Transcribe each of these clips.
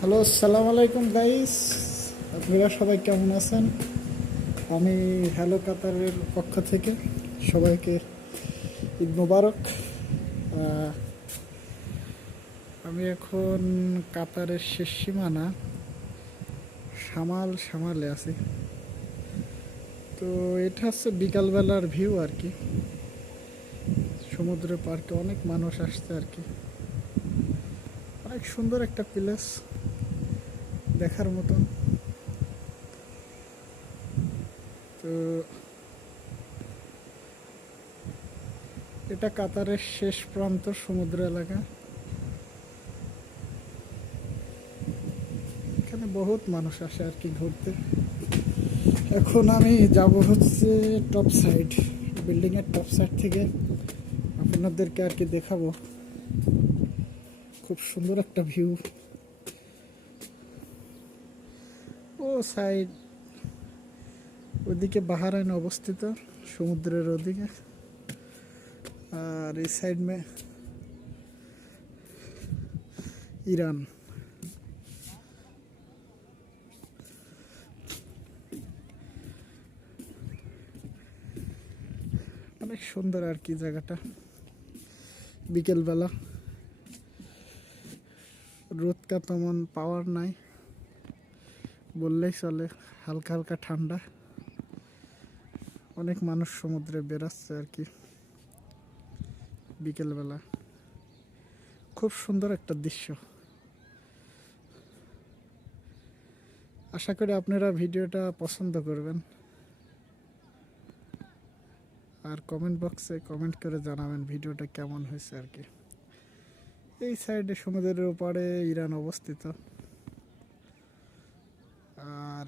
Hello, আসসালামু আলাইকুম guys. আপনারা সবাই কেমন আছেন? আমি হ্যালো কাতারের পক্ষ থেকে সবাইকে ঈদ মোবারক। আহ, আমি এখন কাতারের শেষ সীমানা সামালে আছি। তো এটা হচ্ছে বিকালবেলার ভিউ আর কি। সমুদ্র পার্কে অনেক মানুষ আসছে আর কি। অনেক সুন্দর একটা প্লেস, দেখার মতন। তো এটা কাতারের শেষ প্রান্ত সমুদ্র এলাকা। এখানে বহুত মানুষ আসে আর কি ঘুরতে। এখন আমি যাব হচ্ছে টপ সাইড, বিল্ডিংয়ের টপ সাইড থেকে আপনাদেরকে আর কি দেখাবো। খুব সুন্দর একটা ভিউ। ও সাইড ওদিকে বাহারাইন অবস্থিত, সমুদ্রের ওদিকে। আর এই সাইড মে ইরান। অনেক সুন্দর আর কি জায়গাটা। বিকেলবেলা রোদটা তেমন পাওয়ার নাই বললেই চলে, হালকা হালকা ঠান্ডা। অনেক মানুষ সমুদ্রে বেরাচ্ছে আর কি বিকেলবেলা। খুব সুন্দর একটা দৃশ্য। আশা করি আপনারা ভিডিওটা পছন্দ করবেন, আর কমেন্ট বক্সে কমেন্ট করে জানাবেন ভিডিওটা কেমন হয়েছে আর কি। এই সাইডে সমুদ্রের ওপারে ইরান অবস্থিত, আর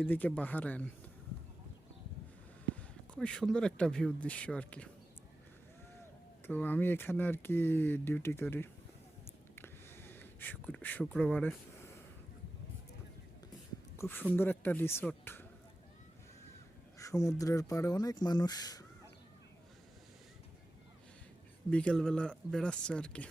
এদিকে বাহারাইন। খুবই সুন্দর একটা ভিউ দৃশ্য আর কি। তো আমি এখানে আর কি ডিউটি করি শুক্রবারে। খুব সুন্দর একটা রিসোর্ট, সমুদ্রের পাড়ে অনেক মানুষ বিকেলবেলা বেড়াচ্ছে আর কি।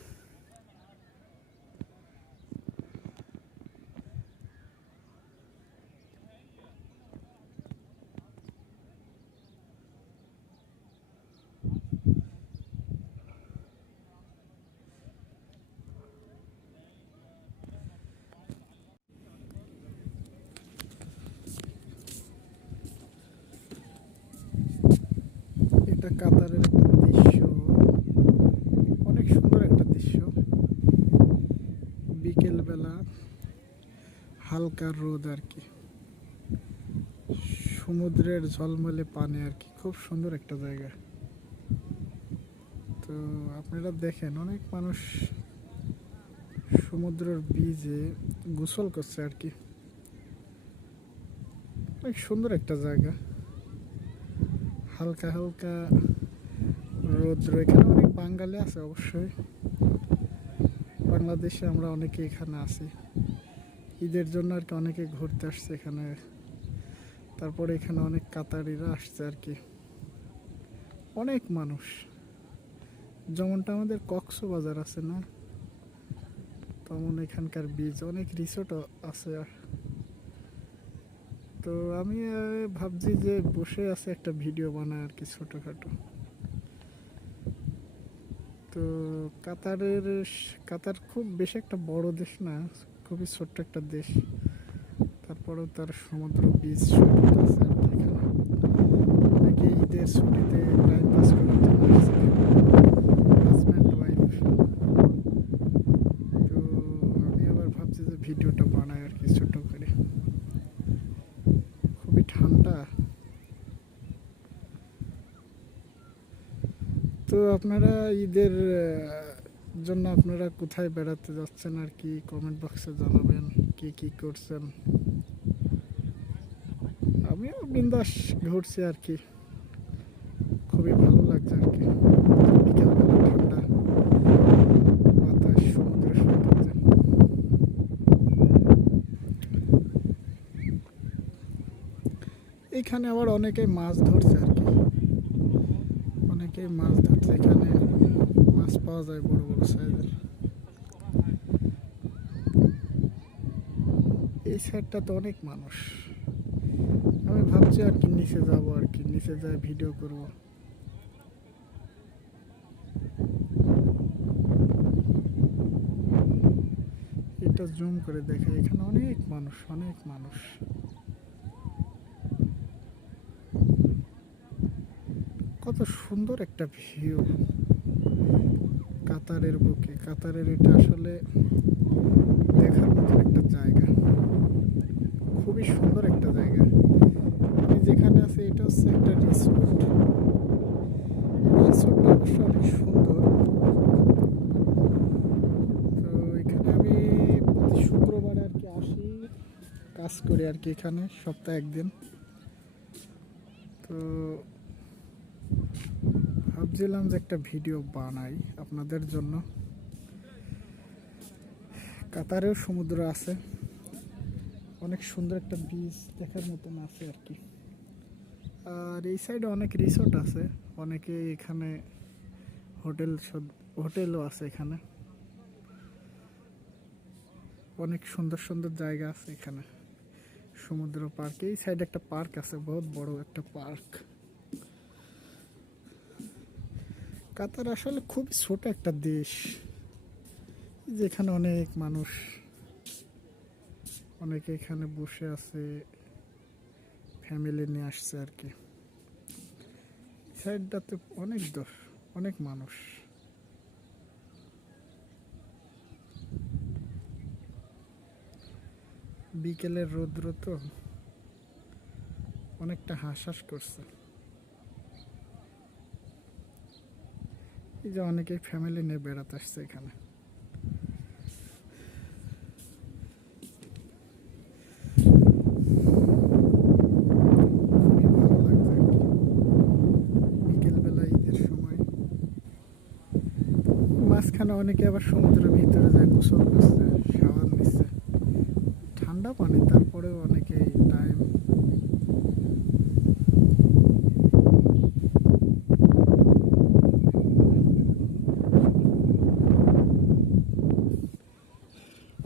এটা কাতারের একটা দৃশ্য, অনেক সুন্দর একটা দৃশ্য। বিকেলবেলা হালকা রোদ আর কি, সমুদ্রের ঝলমলে পানি আর কি। খুব সুন্দর একটা জায়গা। তো আপনারা দেখেন অনেক মানুষ সমুদ্রের বীজে গোসল করছে আর কি। অনেক সুন্দর একটা জায়গা, হালকা হালকা রৌদ্র। এখানে অনেক বাঙালি আছে অবশ্যই, বাংলাদেশে আমরা অনেকে এখানে আছি। ঈদের জন্য আর কি অনেকে ঘুরতে আসছে এখানে। তারপরে এখানে অনেক কাতারিরা আসছে আর কি। অনেক মানুষ, যেমনটা আমাদের কক্সবাজার আছে না, তেমন এখানকার বীজ অনেক রিসোর্ট আছে। তো আমি ভাবছি যে বসে আছে একটা ভিডিও বানায় আর কি, ছোটোখাটো। তো কাতার খুব বেশি একটা বড় দেশ না, খুবই ছোট্ট একটা দেশ। তারপরেও তার সমুদ্র বীচ আছে আর কি। এখানে অনেকে ঈদের ছুটিতে টাইম পাস করার জন্য আসছে, হাজব্যান্ড ওয়াইফ। তো আমি আবার ভাবছি যে ভিডিওটা বানাই আর কি ছোট করে। খুবই ঠান্ডা। তো আপনারা ঈদের জন্য আপনারা কোথায় বেড়াতে যাচ্ছেন আর কি, কমেন্ট বক্সে জানাবেন কি কি করছেন। আমিও বিন্দাস ঘুরছি আর কি, খুবই ভালো লাগছে আর কি। বিকেলবেলা ঠান্ডা বাতাস, সমুদ্র সৈকতে। এইখানে আবার অনেকে মাছ ধরছে আর কি, অনেকে মাছ ধরছে। এখানে মাছ পাওয়া যায় বড় বড় সাইজের। সাইডটা তো অনেক মানুষ। আমি ভাবছি আর কি নিচে যাব, আর কি নিচে যাই ভিডিও করব। এটা জুম করে দেখে, এখানে অনেক মানুষ, অনেক মানুষ। কত সুন্দর একটা ভিউ কাতারের বুকে। কাতারের এটা আসলে দেখার মতো একটা জায়গা, খুবই সুন্দর একটা জায়গা। আমি যেখানে আছি এটা হচ্ছে একটা রিসোর্ট। রিসোর্টটা অবশ্য অনেক সুন্দর। তো এখানে আমি প্রতি শুক্রবার আর কি আসি, কাজ করি আর কি এখানে সপ্তাহে একদিন। তো ভাবছিলাম যে একটা ভিডিও বানাই আপনাদের জন্য। কাতারেও সমুদ্র আছে, অনেক সুন্দর একটা বিচ দেখার মতন আছে আর কি। আর এই সাইডে অনেক রিসোর্ট আছে, অনেকে এখানে হোটেলও আছে এখানে। অনেক সুন্দর সুন্দর জায়গা আছে এখানে। সমুদ্র পার্ক, এই সাইডে একটা পার্ক আছে, বহুত বড় একটা পার্ক। কাতার আসলে খুব ছোট একটা দেশ, যেখানে অনেক মানুষ, অনেকে এখানে বসে আছে, ফ্যামিলি নিয়ে আসছে আর কি। সাইডটাতে অনেক মানুষ। বিকেলের রৌদ্র তো অনেকটা হাঁস করছে। এই যে অনেকেই ফ্যামিলি নিয়ে বেড়াতে আসছে এখানে। বিকেলবেলা ঈদের সময় মাঝখানে অনেকে আবার সমুদ্রের ভিতরে যায়, গোসল করছে, শাওয়ার নিচ্ছে, ঠান্ডা পানি। তারপরেও অনেকে টাইম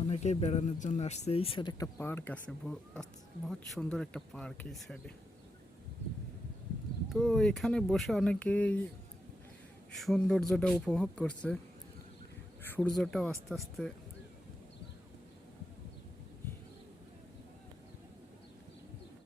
অনেকেই বেড়ানোর জন্য আসছে। এই সাইডে একটা পার্ক আছে, বহুত সুন্দর একটা পার্ক এই সাইডে। তো এখানে বসে অনেকেই সৌন্দর্যটা উপভোগ করছে। সূর্যটাও আস্তে আস্তে